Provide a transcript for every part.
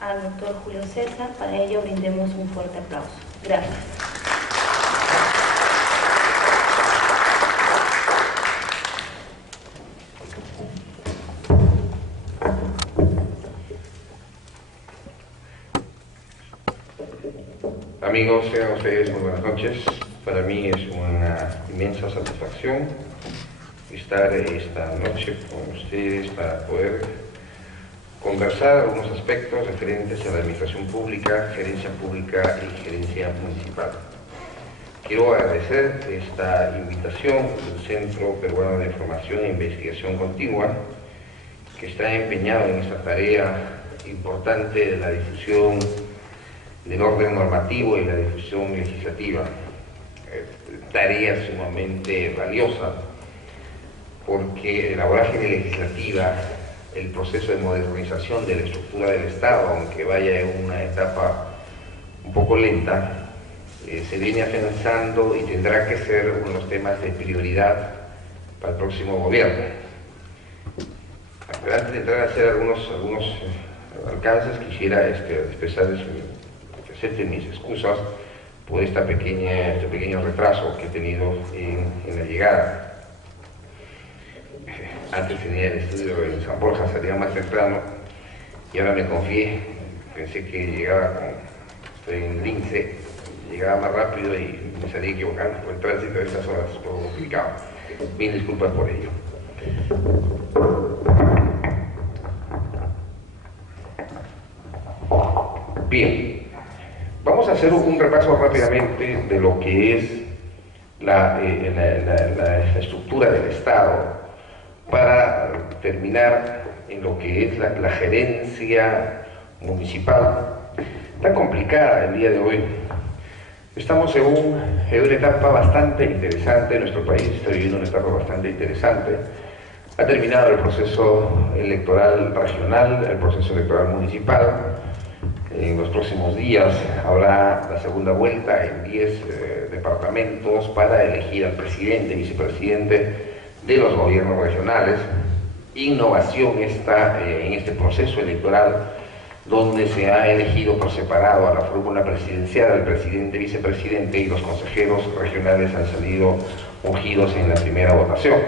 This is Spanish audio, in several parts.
al doctor Julio César. Para ello brindemos un fuerte aplauso. Gracias. Amigos, sean ustedes muy buenas noches. Para mí es una inmensa satisfacción estar esta noche con ustedes para poder conversar algunos aspectos referentes a la administración pública, gerencia pública y gerencia municipal. Quiero agradecer esta invitación del Centro Peruano de Información e Investigación Continua, que está empeñado en esta tarea importante de la difusión del orden normativo y la difusión legislativa. Tarea sumamente valiosa, porque la vorágine legislativa, el proceso de modernización de la estructura del Estado, aunque vaya en una etapa un poco lenta, se viene afianzando y tendrá que ser uno de los temas de prioridad para el próximo gobierno. Pero antes de entrar a hacer algunos alcances, quisiera expresarles que acepten mis excusas por este pequeño retraso que he tenido en la llegada. Antes tenía el estudio en San Borja, salía más temprano y ahora me confié, pensé que llegaba estoy en Lince, llegaba más rápido y me salí equivocando por el tránsito de estas horas, un poco complicado. Mil disculpas por ello. Bien, vamos a hacer un repaso rápidamente de lo que es la estructura del Estado para terminar en lo que es la gerencia municipal, tan complicada el día de hoy. Estamos en una etapa bastante interesante, nuestro país está viviendo una etapa bastante interesante. Ha terminado el proceso electoral regional, el proceso electoral municipal. En los próximos días habrá la segunda vuelta en 10 departamentos para elegir al presidente y vicepresidente de los gobiernos regionales. Innovación está en este proceso electoral, donde se ha elegido por separado a la fórmula presidencial, al presidente, vicepresidente, y los consejeros regionales han salido ungidos en la primera votación.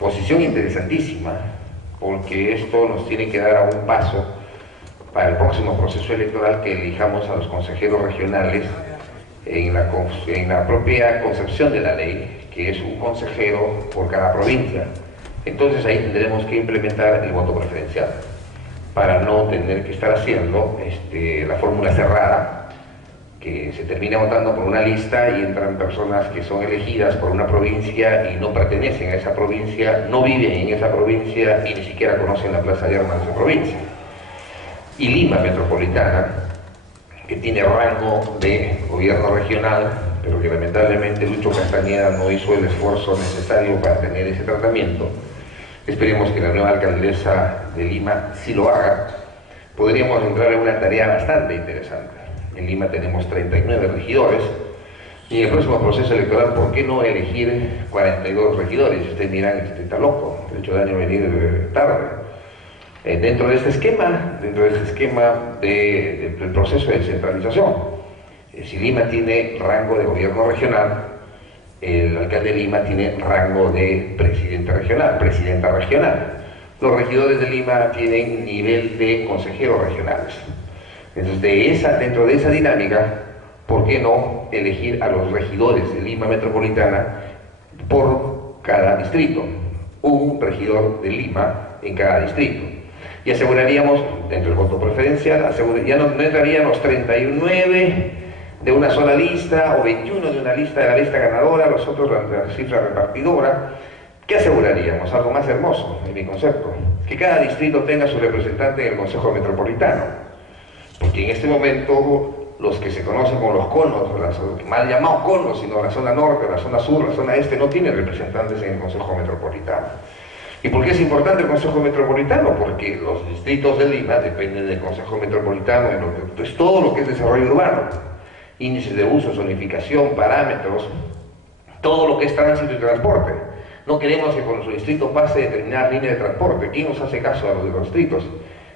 Posición interesantísima, porque esto nos tiene que dar a un paso para el próximo proceso electoral que elijamos a los consejeros regionales en la propia concepción de la ley, que es un consejero por cada provincia. Entonces ahí tendremos que implementar el voto preferencial para no tener que estar haciendo la fórmula cerrada, que se termina votando por una lista y entran personas que son elegidas por una provincia y no pertenecen a esa provincia, no viven en esa provincia y ni siquiera conocen la Plaza de Armas de su provincia. Y Lima Metropolitana, que tiene rango de gobierno regional, pero que lamentablemente Lucho Castañeda no hizo el esfuerzo necesario para tener ese tratamiento. Esperemos que la nueva alcaldesa de Lima sí lo haga. Podríamos entrar en una tarea bastante interesante. En Lima tenemos 39 regidores y en el próximo proceso electoral, ¿por qué no elegir 42 regidores? Ustedes dirán, este está loco, el hecho de año venir tarde. Dentro de este esquema del proceso de descentralización, si Lima tiene rango de gobierno regional, el alcalde de Lima tiene rango de presidente regional, presidenta regional. Los regidores de Lima tienen nivel de consejeros regionales. Entonces, dentro de esa dinámica, ¿por qué no elegir a los regidores de Lima Metropolitana por cada distrito? Un regidor de Lima en cada distrito. Y aseguraríamos, dentro del voto preferencial, ya no entrarían los 39 de una sola lista o 21 de una lista, de la lista ganadora, los otros la cifra repartidora. ¿Qué aseguraríamos? Algo más hermoso, en mi concepto, que cada distrito tenga su representante en el Consejo Metropolitano, porque en este momento los que se conocen como los conos, mal llamados conos, sino la zona norte, la zona sur, la zona este, no tienen representantes en el Consejo Metropolitano. ¿Y por qué es importante el Consejo Metropolitano? Porque los distritos de Lima dependen del Consejo Metropolitano, pues todo lo que es desarrollo urbano, índices de uso, zonificación, parámetros, todo lo que es tránsito y transporte. No queremos que por nuestro distrito pase determinada línea de transporte. ¿Quién nos hace caso a los de los distritos?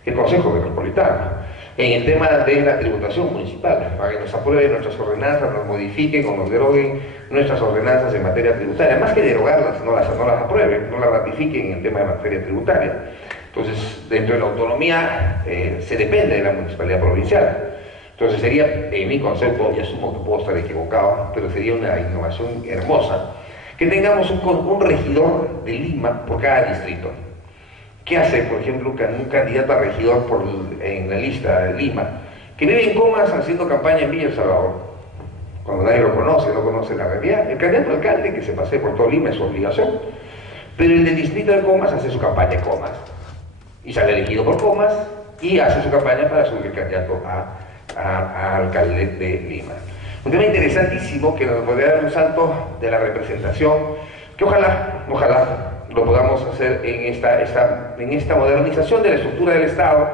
el Consejo Metropolitano. En el tema de la tributación municipal, para que nos aprueben nuestras ordenanzas, nos modifiquen o nos deroguen nuestras ordenanzas en materia tributaria, más que derogarlas, no las aprueben, no las ratifiquen en el tema de materia tributaria. Entonces, dentro de la autonomía se depende de la municipalidad provincial. Entonces sería, en mi concepto, y asumo que puedo estar equivocado, pero sería una innovación hermosa, que tengamos un regidor de Lima por cada distrito. ¿Qué hace, por ejemplo, un candidato a regidor en la lista de Lima, que vive en Comas haciendo campaña en Villa El Salvador? Cuando nadie lo conoce, no conoce la realidad. El candidato a alcalde que se pase por todo Lima es su obligación, pero el del distrito de Comas hace su campaña en Comas, y sale elegido por Comas, y hace su campaña para subir candidato a alcalde de Lima. Un tema interesantísimo que nos podría dar un salto de la representación, que ojalá lo podamos hacer en esta modernización de la estructura del Estado,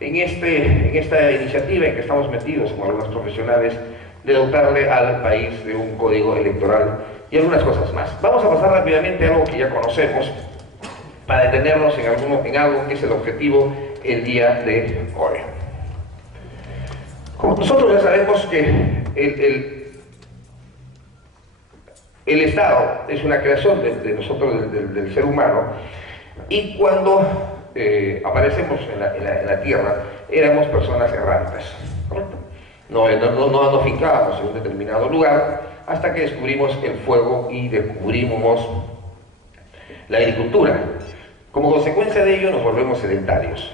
en esta iniciativa en que estamos metidos como algunos profesionales, de dotarle al país de un código electoral y algunas cosas más. Vamos a pasar rápidamente a algo que ya conocemos, para detenernos en algo que es el objetivo el día de hoy. Como nosotros ya sabemos que el Estado es una creación de nosotros, del ser humano, y cuando aparecemos en la Tierra, éramos personas errantes, ¿correcto? No nos fincábamos en un determinado lugar hasta que descubrimos el fuego y descubrimos la agricultura. Como consecuencia de ello nos volvemos sedentarios.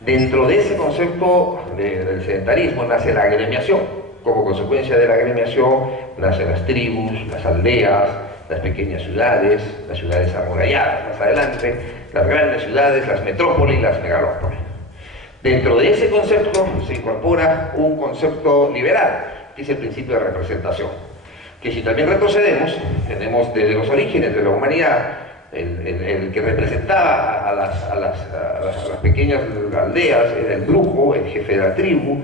Dentro de ese concepto del sedentarismo nace la agremiación. Como consecuencia de la agremiación nacen las tribus, las aldeas, las pequeñas ciudades, las ciudades amuralladas más adelante, las grandes ciudades, las metrópolis, las megalópolis. Dentro de ese concepto se incorpora un concepto liberal, que es el principio de representación, que si también retrocedemos, tenemos desde los orígenes de la humanidad, el que representaba a las pequeñas aldeas era el brujo, el jefe de la tribu,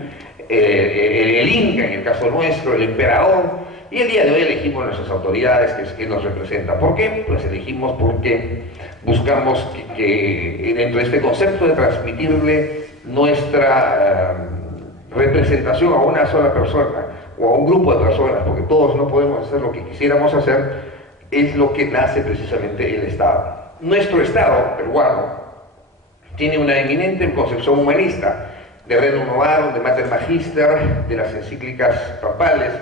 el inca en el caso nuestro, el emperador, y el día de hoy elegimos nuestras autoridades que nos representan. ¿Por qué? Pues elegimos porque buscamos que dentro de este concepto de transmitirle nuestra representación a una sola persona o a un grupo de personas, porque todos no podemos hacer lo que quisiéramos hacer, es lo que nace precisamente el Estado. Nuestro Estado peruano tiene una eminente concepción humanista, de Rerum Novarum, de Mater Magister, de las encíclicas papales,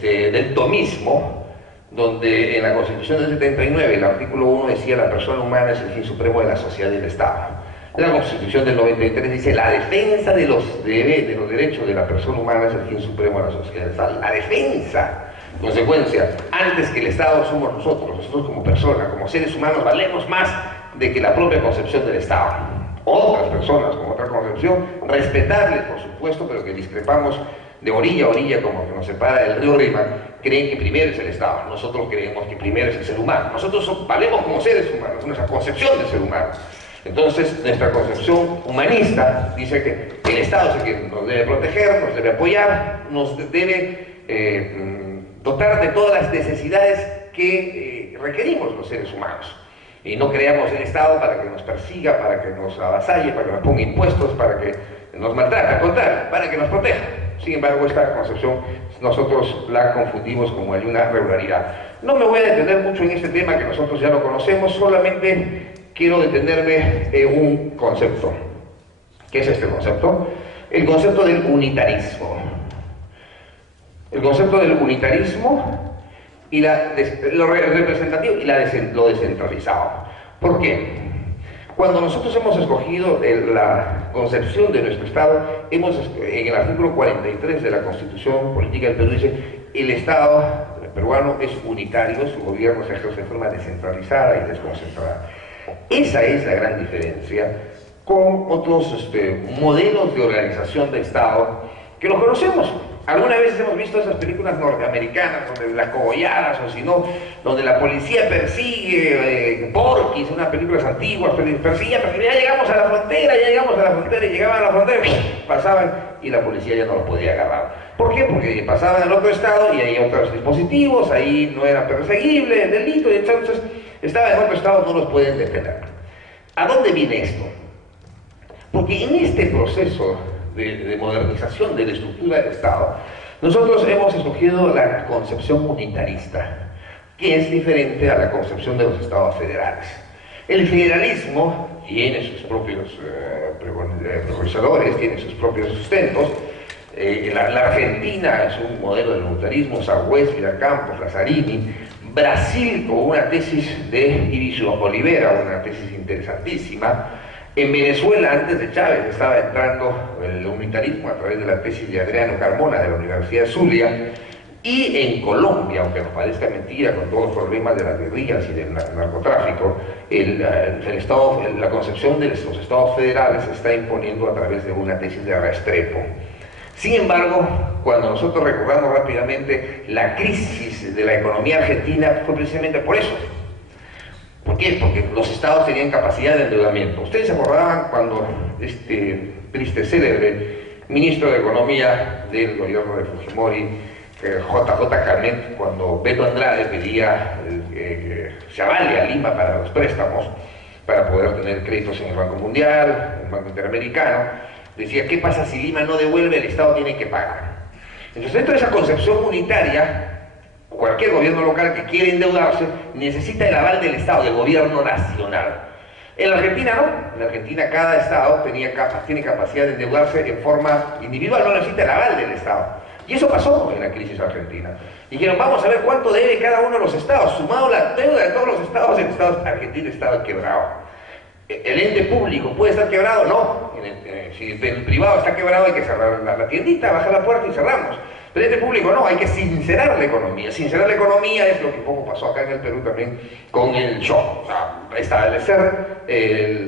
del tomismo, donde en la Constitución del 79, el artículo 1 decía: la persona humana es el fin supremo de la sociedad y del Estado. La Constitución del 93 dice: la defensa de los derechos de la persona humana es el fin supremo de la sociedad y del Estado. La defensa. Consecuencia, antes que el Estado somos nosotros como personas, como seres humanos, valemos más de que la propia concepción del Estado. Otras personas con otra concepción, respetables por supuesto, pero que discrepamos de orilla a orilla, como que nos separa del río Rímac, creen que primero es el Estado. Nosotros creemos que primero es el ser humano. Nosotros valemos como seres humanos, nuestra concepción del ser humano. Entonces, nuestra concepción humanista dice que el Estado es el que nos debe proteger, nos debe apoyar, nos debe dotar de todas las necesidades que requerimos los seres humanos. Y no creamos el Estado para que nos persiga, para que nos avasalle, para que nos ponga impuestos, para que nos maltrate, al contrario, para que nos proteja. Sin embargo, esta concepción nosotros la confundimos como hay una regularidad. No me voy a detener mucho en este tema que nosotros ya lo conocemos, solamente quiero detenerme en un concepto. ¿Qué es este concepto? El concepto del unitarismo. El concepto del unitarismo y lo representativo y lo descentralizado. ¿Por qué? Cuando nosotros hemos escogido la concepción de nuestro Estado, en el artículo 43 de la Constitución Política del Perú dice: el Estado peruano es unitario, su gobierno se ejerce de forma descentralizada y desconcentrada. Esa es la gran diferencia con otros modelos de organización de Estado que los conocemos. Algunas veces hemos visto esas películas norteamericanas donde las cogolladas, o si no, donde la policía persigue porquis, unas películas antiguas, persiguen, ya llegamos a la frontera, y llegaban a la frontera, pasaban y la policía ya no los podía agarrar. ¿Por qué? Porque pasaban al otro estado y ahí otros dispositivos, ahí no era perseguible el delito, y entonces estaba en otro estado, no los pueden detener. ¿A dónde viene esto? Porque en este proceso de modernización de la estructura del Estado, nosotros hemos escogido la concepción unitarista, que es diferente a la concepción de los estados federales. El federalismo tiene sus propios precursores, tiene sus propios sustentos. La Argentina es un modelo del unitarismo, Sagüez, Campos, Lazzarini. Brasil con una tesis de Irisio Olivera, una tesis interesantísima. En Venezuela, antes de Chávez, estaba entrando el unitarismo a través de la tesis de Adriano Carmona de la Universidad de Zulia. Y en Colombia, aunque nos parezca mentira, con todos los problemas de las guerrillas y del narcotráfico, la concepción de los estados federales se está imponiendo a través de una tesis de Restrepo. Sin embargo, cuando nosotros recordamos rápidamente la crisis de la economía argentina, fue precisamente por eso. ¿Por qué? Porque los estados tenían capacidad de endeudamiento. Ustedes se acordaban cuando este triste, célebre ministro de Economía del gobierno de Fujimori, JJ Canet, cuando Beto Andrade pedía se avale a Lima para los préstamos, para poder tener créditos en el Banco Mundial, en el Banco Interamericano, decía, ¿qué pasa si Lima no devuelve? El Estado tiene que pagar. Entonces, dentro de esa concepción unitaria, cualquier gobierno local que quiere endeudarse necesita el aval del Estado, del gobierno nacional. En la Argentina no, en la Argentina cada Estado tiene capacidad de endeudarse en forma individual, no necesita el aval del Estado. Y eso pasó en la crisis argentina. Dijeron, vamos a ver cuánto debe cada uno de los estados, sumado la deuda de todos los estados, el estado argentino estaba quebrado. ¿El ente público puede estar quebrado? No. Si el privado está quebrado hay que cerrar la tiendita, bajar la puerta y cerramos. Pero el ente público no, hay que sincerar la economía. Sincerar la economía es lo que poco pasó acá en el Perú también con el shock. O sea, establecer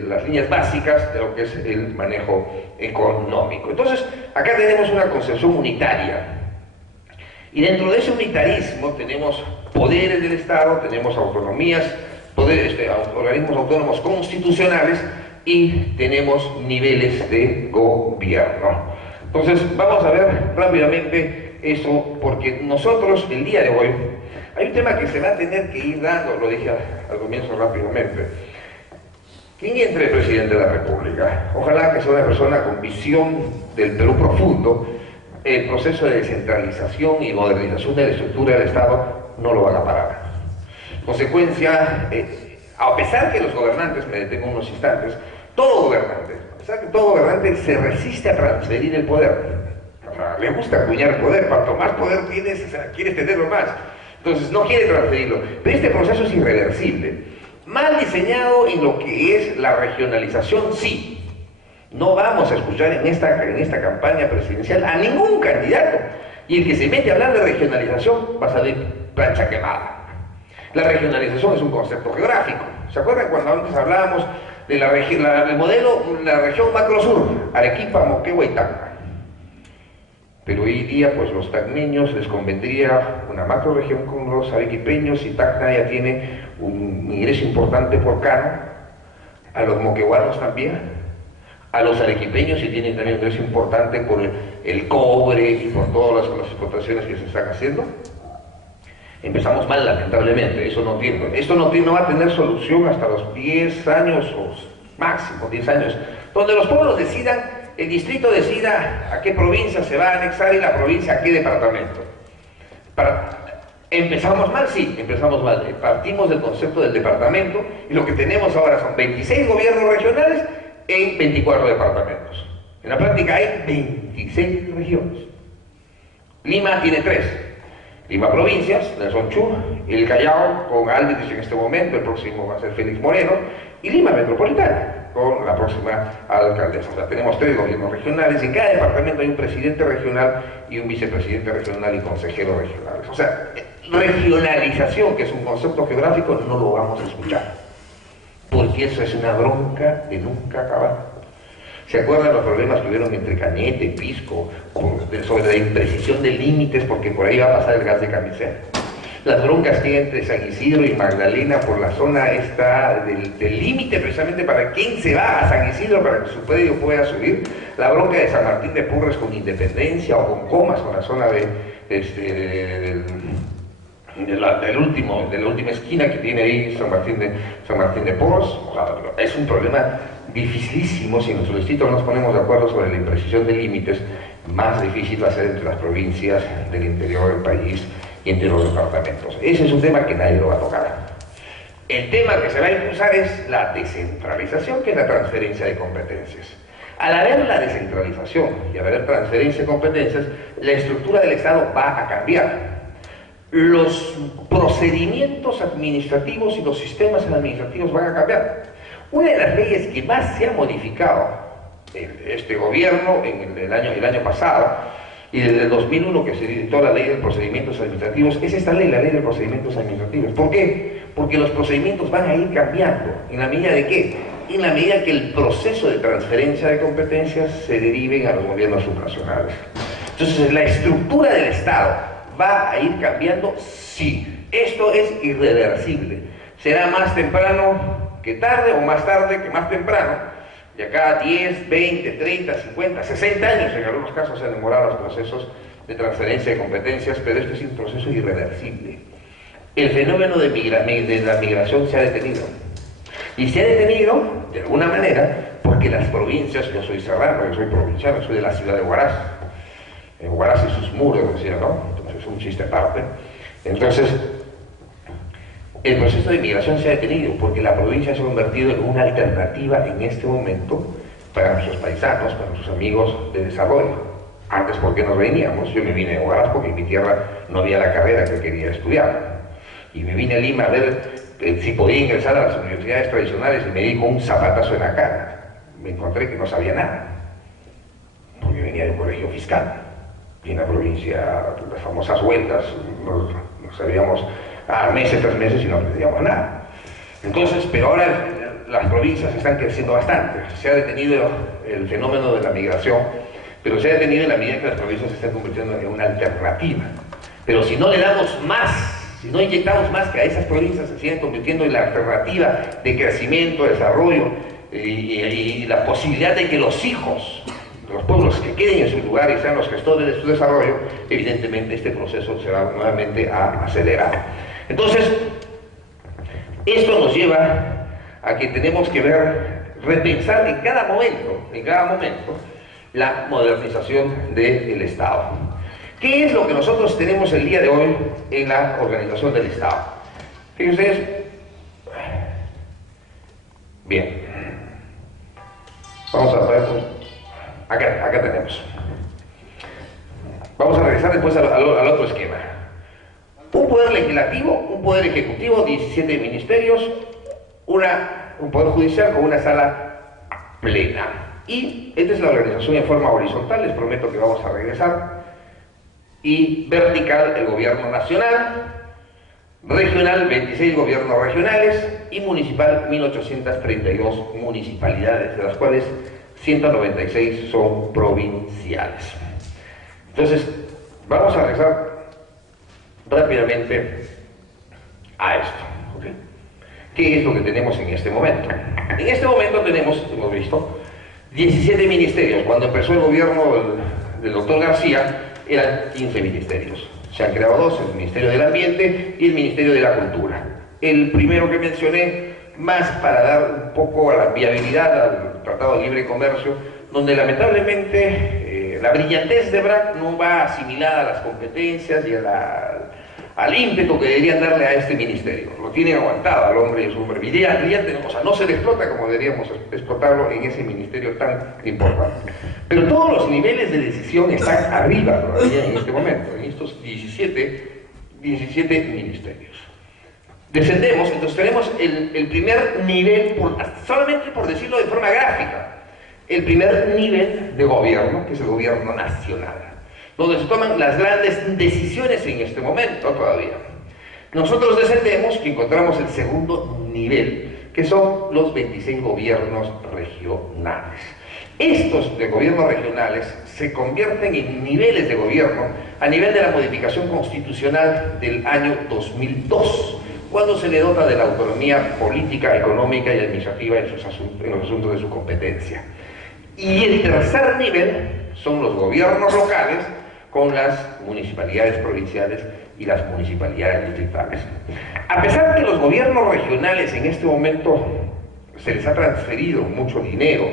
las líneas básicas de lo que es el manejo económico. Entonces, acá tenemos una concepción unitaria. Y dentro de ese unitarismo tenemos poderes del Estado, tenemos autonomías, organismos autónomos constitucionales y tenemos niveles de gobierno. Entonces, vamos a ver rápidamente eso, porque nosotros, el día de hoy, hay un tema que se va a tener que ir dando, lo dije al comienzo rápidamente. ¿Quién entre el presidente de la República? Ojalá que sea una persona con visión del Perú profundo. El proceso de descentralización y modernización de la estructura del Estado no lo van a parar. Consecuencia, a pesar que los gobernantes, me detengo unos instantes, todo gobernante se resiste a transferir el poder. O sea, le gusta acuñar el poder, cuanto más poder tienes, o sea, quieres tenerlo más. Entonces no quiere transferirlo. Pero este proceso es irreversible. Mal diseñado en lo que es la regionalización, sí. No vamos a escuchar en esta campaña presidencial a ningún candidato. Y el que se mete a hablar de regionalización va a salir plancha quemada. La regionalización es un concepto geográfico. ¿Se acuerdan cuando antes hablábamos de el modelo, la región macrosur, Arequipa, Moquegua y Tacna? Pero hoy día, pues los tacneños les convendría una macroregión con los arequipeños, y Tacna ya tiene un ingreso importante por cano, a los moqueguanos también, a los arequipeños y tienen también un ingreso importante por el cobre y por todas las explotaciones que se están haciendo. Empezamos mal, lamentablemente. Esto no va a tener solución hasta los 10 años o máximo 10 años, donde los pueblos decidan, el distrito decida a qué provincia se va a anexar y la provincia a qué departamento. ¿Empezamos mal? Sí, empezamos mal. Partimos del concepto del departamento y lo que tenemos ahora son 26 gobiernos regionales en 24 departamentos. En la práctica hay 26 regiones. Lima tiene 3. Lima Provincias, Nelson Chu, el Callao con Alves en este momento, el próximo va a ser Félix Moreno, y Lima Metropolitana con la próxima alcaldesa. O sea, tenemos 3 gobiernos regionales, en cada departamento hay un presidente regional y un vicepresidente regional y consejeros regionales. O sea, regionalización, que es un concepto geográfico, no lo vamos a escuchar, porque eso es una bronca de nunca acabar. ¿Se acuerdan los problemas que hubieron entre Cañete, Pisco, sobre la imprecisión de límites, porque por ahí va a pasar el gas de Camisea? Las broncas que hay entre San Isidro y Magdalena por la zona esta del límite, precisamente para quién se va a San Isidro para que su predio pueda subir. La bronca de San Martín de Porres con Independencia o con Comas, con la zona de la última esquina que tiene ahí San Martín de Porres. O sea, es un problema dificilísimo. Si en nuestros distritos no nos ponemos de acuerdo sobre la imprecisión de límites, más difícil va a ser entre las provincias del interior del país y entre los departamentos. Ese es un tema que nadie lo va a tocar. El tema que se va a impulsar es la descentralización, que es la transferencia de competencias. Al haber la descentralización y al haber transferencia de competencias, la estructura del Estado va a cambiar. Los procedimientos administrativos y los sistemas administrativos van a cambiar. Una de las leyes que más se ha modificado en este gobierno en el año pasado, y desde el 2001 que se dictó la ley de procedimientos administrativos, es esta ley, la ley de procedimientos administrativos. ¿Por qué? Porque los procedimientos van a ir cambiando. ¿En la medida de qué? En la medida que el proceso de transferencia de competencias se deriven a los gobiernos subnacionales. Entonces, la estructura del Estado va a ir cambiando, sí. Esto es irreversible. Será más temprano que tarde, o más tarde que más temprano. De acá 10, 20, 30, 50, 60 años, en algunos casos se han demorado los procesos de transferencia de competencias, pero este es un proceso irreversible. El fenómeno de la migración se ha detenido. Y se ha detenido, de alguna manera, porque las provincias, yo soy serrano, yo soy provinciano, soy de la ciudad de Huaraz. En Huaraz y sus muros, decía, ¿no? Entonces es un chiste aparte. Entonces, el proceso de migración se ha detenido porque la provincia se ha convertido en una alternativa en este momento para nuestros paisanos, para nuestros amigos de desarrollo. Antes, ¿por qué nos veníamos? Yo me vine a Huaraz porque en mi tierra no había la carrera que quería estudiar. Y me vine a Lima a ver si podía ingresar a las universidades tradicionales, y me di con un zapatazo en la cara. Me encontré que no sabía nada, porque venía de un colegio fiscal. Y en la provincia, las famosas vueltas, no sabíamos meses tras meses y no aprendíamos nada. Entonces, pero ahora las provincias están creciendo bastante. Se ha detenido el fenómeno de la migración, pero se ha detenido en la medida que las provincias se están convirtiendo en una alternativa. Pero si no le damos más, si no inyectamos más, que a esas provincias se sigan convirtiendo en la alternativa de crecimiento, desarrollo y la posibilidad de que los hijos de los pueblos que queden en su lugar y sean los gestores de su desarrollo, evidentemente este proceso se va nuevamente a acelerar. Entonces, esto nos lleva a que tenemos que repensar en cada momento, la modernización del Estado. ¿Qué es lo que nosotros tenemos el día de hoy en la organización del Estado? Fíjense ustedes. Bien. Vamos a ver. Acá tenemos. Vamos a regresar después al otro esquema. Un poder legislativo, un poder ejecutivo, 17 ministerios, un poder judicial con una sala plena. Y esta es la organización en forma horizontal, les prometo que vamos a regresar. Y vertical, el gobierno nacional, regional, 26 gobiernos regionales, y municipal, 1832 municipalidades, de las cuales 196 son provinciales. Entonces, vamos a regresar rápidamente a esto. ¿Okay? ¿Qué es lo que tenemos en este momento? En este momento tenemos, hemos visto, 17 ministerios. Cuando empezó el gobierno del doctor García, eran 15 ministerios. Se han creado dos, el Ministerio del Ambiente y el Ministerio de la Cultura. El primero que mencioné, más para dar un poco a la viabilidad al Tratado de Libre Comercio, donde lamentablemente la brillantez de BRAC no va asimilada a las competencias y al ímpetu que deberían darle a este ministerio. Lo tienen aguantado al hombre y su hombre brillante, o sea, no se le explota como deberíamos explotarlo en ese ministerio tan importante. Pero todos los niveles de decisión están arriba todavía en este momento, en estos 17 ministerios. Descendemos, entonces tenemos el primer nivel, solamente por decirlo de forma gráfica, el primer nivel de gobierno, que es el gobierno nacional, donde se toman las grandes decisiones en este momento todavía. Nosotros descendemos y encontramos el segundo nivel, que son los 26 gobiernos regionales. Estos de gobiernos regionales se convierten en niveles de gobierno a nivel de la modificación constitucional del año 2002, cuando se le dota de la autonomía política, económica y administrativa en los asuntos de su competencia. Y el tercer nivel son los gobiernos locales con las municipalidades provinciales y las municipalidades distritales. A pesar que los gobiernos regionales en este momento se les ha transferido mucho dinero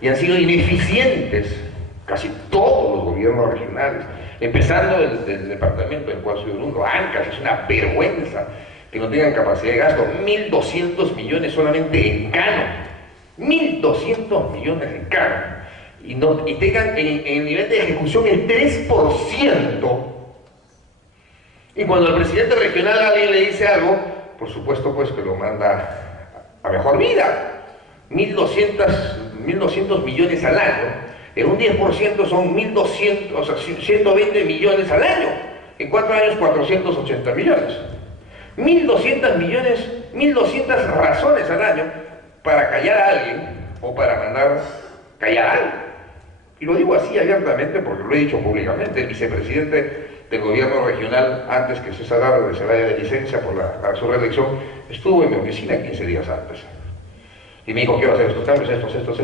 y han sido ineficientes casi todos los gobiernos regionales, empezando del departamento del cual soy oriundo, Ancash. Es una vergüenza que no tengan capacidad de gasto. 1.200 millones solamente en Cano, 1.200 millones en Cano, y tengan en el nivel de ejecución el 3%. Y cuando el presidente regional a alguien le dice algo, por supuesto pues que lo manda a mejor vida. 1.200 millones al año, en un 10% son 1.200, o sea, 120 millones al año, en 4 años 480 millones. 1.200 millones, 1.200 razones al año para callar a alguien o para mandar callar a alguien. Y lo digo así abiertamente porque lo he dicho públicamente. El vicepresidente del gobierno regional, antes que César Álvarez se vaya de licencia para su reelección, estuvo en mi oficina 15 días antes. Y me dijo, ¿qué va a hacer estos cambios, estos.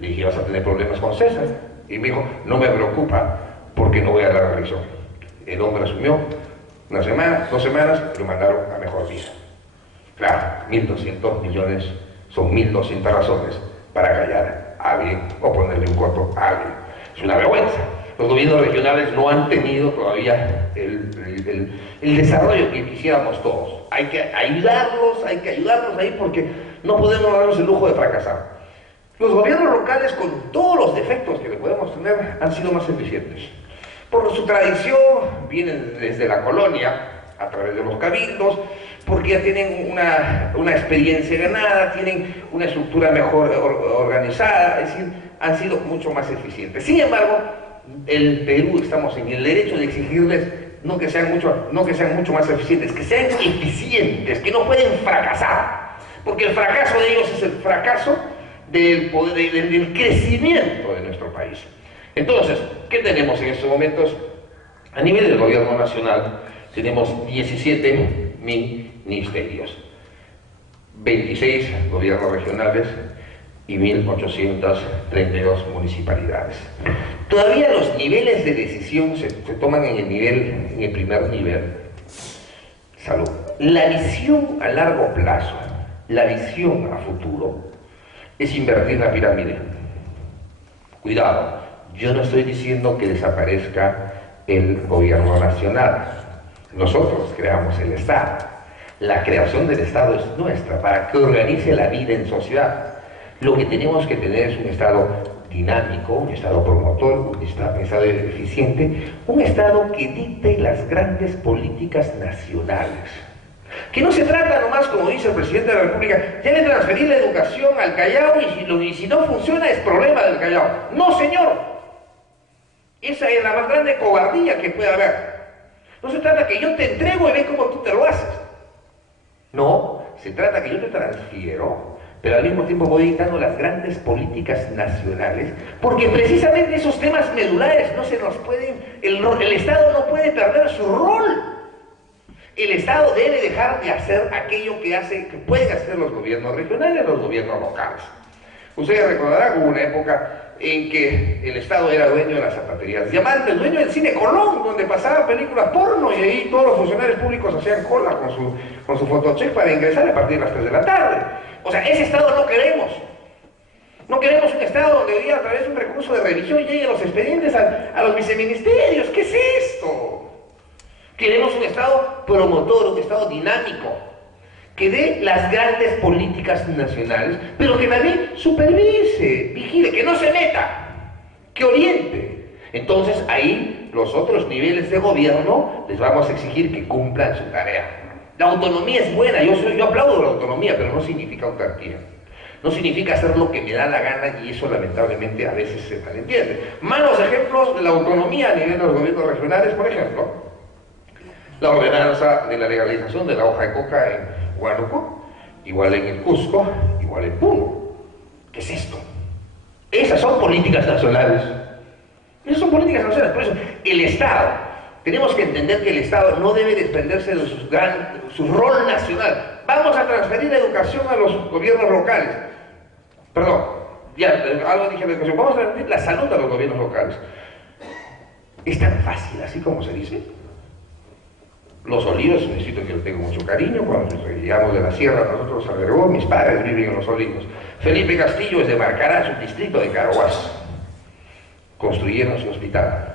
Le dije, vas a tener problemas con César. Y me dijo, no me preocupa porque no voy a dar la reelección. El hombre asumió, una semana, 2 semanas, lo mandaron a mejor vida. Claro, 1.200 millones son 1.200 razones para callar a alguien o ponerle un corto a alguien. Es una vergüenza. Los gobiernos regionales no han tenido todavía el desarrollo que quisiéramos todos. Hay que ayudarlos ahí porque no podemos darnos el lujo de fracasar. Los gobiernos locales, con todos los defectos que le podemos tener, han sido más eficientes. Por su tradición, vienen desde la colonia, a través de los cabildos, porque ya tienen una experiencia ganada, tienen una estructura mejor organizada, es decir, han sido mucho más eficientes. Sin embargo, el Perú estamos en el derecho de exigirles no que sean mucho más eficientes, que sean eficientes, que no pueden fracasar, porque el fracaso de ellos es el fracaso del crecimiento de nuestro país. Entonces, ¿qué tenemos en estos momentos? A nivel del gobierno nacional tenemos 17 ministerios, 26 gobiernos regionales y 1.832 municipalidades. Todavía los niveles de decisión se toman en el primer nivel. Salud. La visión a largo plazo, la visión a futuro, es invertir la pirámide. Cuidado, yo no estoy diciendo que desaparezca el gobierno nacional. Nosotros creamos el Estado. La creación del Estado es nuestra, para que organice la vida en sociedad. Lo que tenemos que tener es un Estado dinámico, un Estado promotor, un Estado eficiente, un Estado que dicte las grandes políticas nacionales. Que no se trata nomás, como dice el presidente de la República, ya de transferir la educación al Callao y si no funciona es problema del Callao. No, señor. Esa es la más grande cobardía que puede haber. No se trata que yo te entrego y ve cómo tú te lo haces. No, se trata que yo te transfiero, pero al mismo tiempo voy dictando las grandes políticas nacionales, porque precisamente esos temas medulares no se nos pueden, el Estado no puede perder su rol. El Estado debe dejar de hacer aquello que pueden hacer los gobiernos regionales y los gobiernos locales. Ustedes recordarán que hubo una época en que el Estado era dueño de las zapaterías Diamante, dueño del Cine Colón, donde pasaban películas porno y ahí todos los funcionarios públicos hacían cola con su fotocheck para ingresar a partir de las 3 de la tarde. O sea, ese Estado no queremos. No queremos un Estado donde hoy día a través de un recurso de revisión lleguen los expedientes a los viceministerios. ¿Qué es esto? Queremos un Estado promotor, un Estado dinámico, que dé las grandes políticas nacionales, pero que también supervise, vigile, que no se meta, que oriente. Entonces ahí los otros niveles de gobierno les vamos a exigir que cumplan su tarea. La autonomía es buena, yo aplaudo la autonomía, pero no significa autarquía. No significa hacer lo que me da la gana y eso lamentablemente a veces se malentiende. Malos ejemplos de la autonomía a nivel de los gobiernos regionales, por ejemplo, la ordenanza de la legalización de la hoja de coca en Huánuco, igual en el Cusco, igual en Puno. ¿Qué es esto? Esas son políticas nacionales. Esas son políticas nacionales. Por eso, el Estado, tenemos que entender que el Estado no debe desprenderse de su rol nacional. Vamos a transferir la educación a los gobiernos locales. Perdón, ya, algo dije de educación. Vamos a transferir la salud a los gobiernos locales. ¿Es tan fácil así como se dice? Los Olivos es un distrito que yo tengo mucho cariño. Cuando llegamos de la sierra, nosotros albergó, mis padres viven en Los Olivos. Felipe Castillo es de Marcará, un distrito de Carahuas. Construyeron su hospital.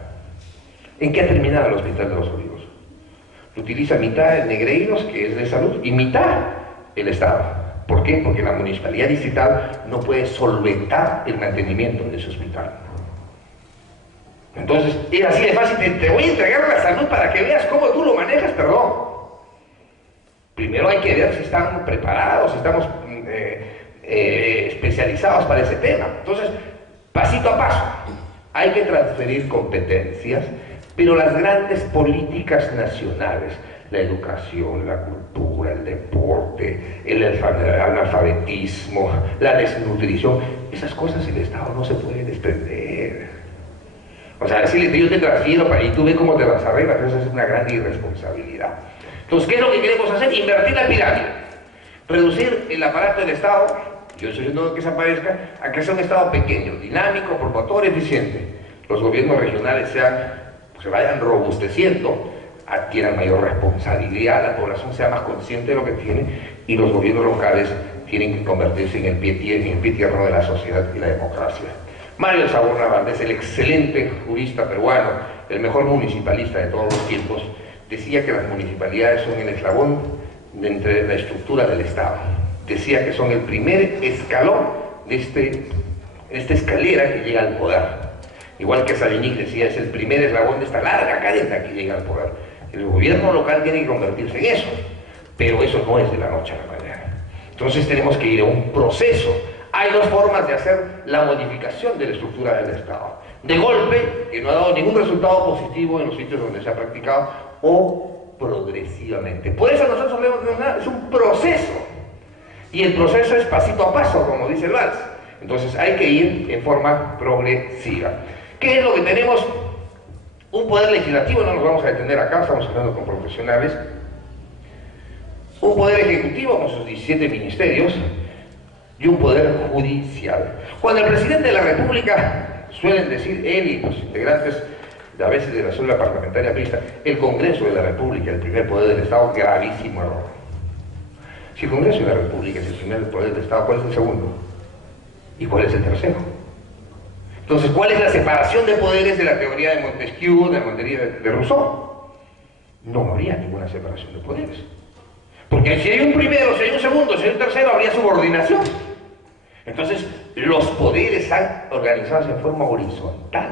¿En qué ha terminado el hospital de Los Olivos? Lo utiliza mitad el Negreiros, que es de salud, y mitad el Estado. ¿Por qué? Porque la municipalidad distrital no puede solventar el mantenimiento de ese hospital. Entonces, es así de fácil, te voy a entregar la salud para que veas cómo tú lo manejas, perdón. Primero hay que ver si están preparados, si estamos especializados para ese tema. Entonces, pasito a paso, hay que transferir competencias, pero las grandes políticas nacionales, la educación, la cultura, el deporte, el analfabetismo, la desnutrición, esas cosas el Estado no se puede desprender. O sea, decirle que yo te transfiero para y tú ves cómo te vas a arreglar, eso es una gran irresponsabilidad. Entonces, ¿qué es lo que queremos hacer? Invertir la pirámide, reducir el aparato del Estado, yo estoy diciendo que desaparezca, a que sea un Estado pequeño, dinámico, promotor, eficiente. Los gobiernos regionales se vayan robusteciendo, adquieran mayor responsabilidad, la población sea más consciente de lo que tiene y los gobiernos locales tienen que convertirse en el pie tierno de la sociedad y la democracia. Mario Saborna Valdés, el excelente jurista peruano, el mejor municipalista de todos los tiempos, decía que las municipalidades son el eslabón de entre la estructura del Estado. Decía que son el primer escalón de esta escalera que llega al poder. Igual que Savigny decía, es el primer eslabón de esta larga cadena que llega al poder. El gobierno local tiene que convertirse en eso, pero eso no es de la noche a la mañana. Entonces tenemos que ir a un proceso. Hay dos formas de hacer la modificación de la estructura del Estado. De golpe, que no ha dado ningún resultado positivo en los sitios donde se ha practicado, o progresivamente. Por eso nosotros leemos que es un proceso. Y el proceso es pasito a paso, como dice el Vals. Entonces hay que ir en forma progresiva. ¿Qué es lo que tenemos? Un poder legislativo, no nos vamos a detener acá, estamos hablando con profesionales. Un poder ejecutivo con sus 17 ministerios y un poder judicial. Cuando el presidente de la República, suelen decir él y los integrantes a veces de la célula parlamentaria mixta, el Congreso de la República, el primer poder del Estado, gravísimo error. Si el Congreso de la República es el primer poder del Estado, ¿cuál es el segundo? ¿Y cuál es el tercero? Entonces, ¿cuál es la separación de poderes de la teoría de Montesquieu, de la teoría de Rousseau? No habría ninguna separación de poderes. Porque si hay un primero, si hay un segundo, si hay un tercero, habría subordinación. Entonces, los poderes están organizados en forma horizontal,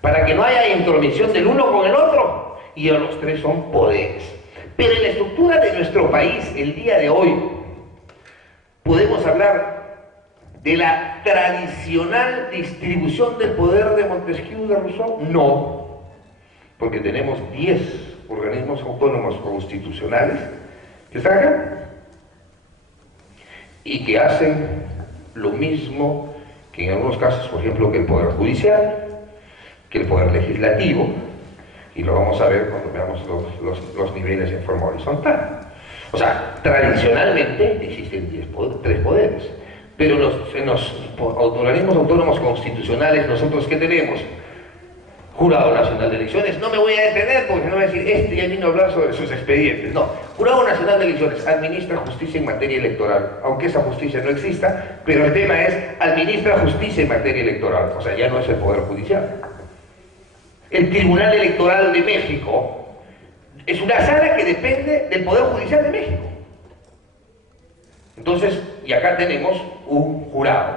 para que no haya intromisión del uno con el otro, y los tres son poderes. Pero en la estructura de nuestro país, el día de hoy, podemos hablar de la tradicional distribución del poder de Montesquieu de Rousseau. No, porque tenemos 10 organismos autónomos constitucionales que están acá y que hacen lo mismo que en algunos casos, por ejemplo, que el Poder Judicial, que el Poder Legislativo, y lo vamos a ver cuando veamos los niveles en forma horizontal. O sea, tradicionalmente existen 3 poderes, pero en los organismos autónomos constitucionales, nosotros ¿qué tenemos? Jurado Nacional de Elecciones. No me voy a detener porque no voy a decir, ya vino a hablar sobre sus expedientes. No, Jurado Nacional de Elecciones administra justicia en materia electoral, aunque esa justicia no exista, pero el tema es, administra justicia en materia electoral, o sea, ya no es el Poder Judicial. El Tribunal Electoral de México es una sala que depende del Poder Judicial de México. Entonces, y acá tenemos un jurado.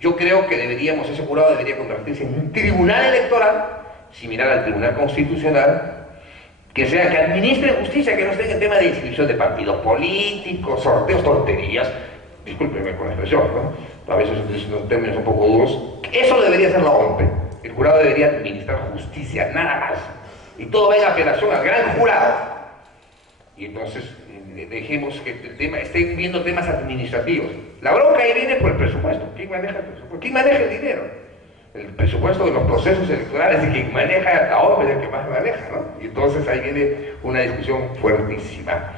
Yo creo que ese jurado debería convertirse en un tribunal electoral, similar al Tribunal Constitucional, que administre justicia, que no esté en el tema de inscripción de partidos políticos, sorteos, tonterías. Discúlpenme con la expresión, ¿no? A veces son términos un poco duros. Eso debería ser la OMP. El jurado debería administrar justicia, nada más. Y todo va en apelación al gran jurado. Y entonces dejemos que el tema, estén viendo temas administrativos. La bronca ahí viene por el presupuesto. ¿Quién maneja el presupuesto? ¿Quién maneja el dinero? El presupuesto de los procesos electorales, y quien maneja la OMP es el que más maneja, ¿no? Y entonces ahí viene una discusión fuertísima.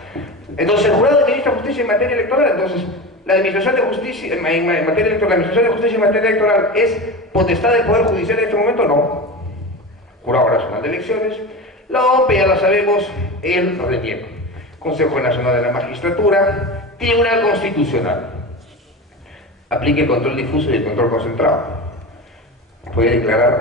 Entonces el jurado administra justicia en materia electoral. Entonces la administración de justicia en materia electoral, la administración de justicia en materia electoral es potestad del Poder Judicial en este momento. No. Jurado Nacional de Elecciones, La OMP, ya lo sabemos, el RNIEC, Consejo Nacional de la Magistratura, Tribunal Constitucional. Aplique el control difuso y el control concentrado. Puede declarar